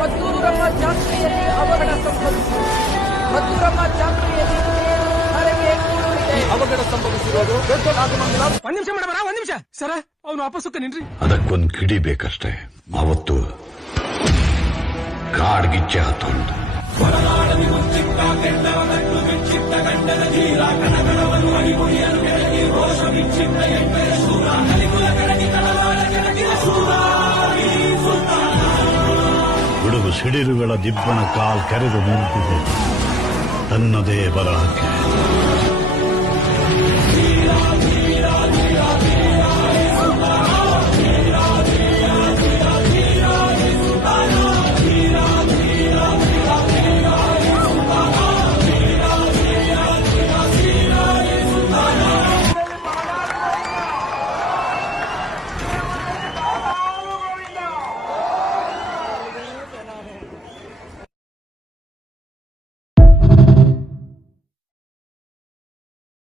ಮದ್ದೂರಮ್ಮ ಜಾತ್ರೆಯಲ್ಲಿ ಅವಘಡ ಸಂಭವಿಸಿದೆ. ಮದ್ದೂರಮ್ಮ ಜಾತ್ರೆಯಲ್ಲಿ ಹರಕೆ ಕೂಡಲಿದೆ. ಅವಘಡ ಸಂಭವಿಸಿರೋದು ದೊಡ್ಡ ನಾಗಮಂಗಲ. ಒಂದ್ ನಿಮಿಷ ಮೇಡಮ್, ಒಂದ್ ನಿಮಿಷ ಸರ, ಅವ್ನು ವಾಪಸ್ ನಿನ್ರಿ. ಅದಕ್ಕೊಂದು ಕಿಡಿ ಬೇಕಷ್ಟೇ. ಅವತ್ತು ಕಾಡ್ಗಿಚ್ಚೆ ಹತ್ಕೊಂಡು ಗುಡುಗು ಸಿಡಿಲುಗಳ ದಿಬ್ಬಣ ಕಾಲ್ ಕೆರೆದು ನಿಂತಿದೆ ತನ್ನದೇ ಬರಹಕ್ಕೆ.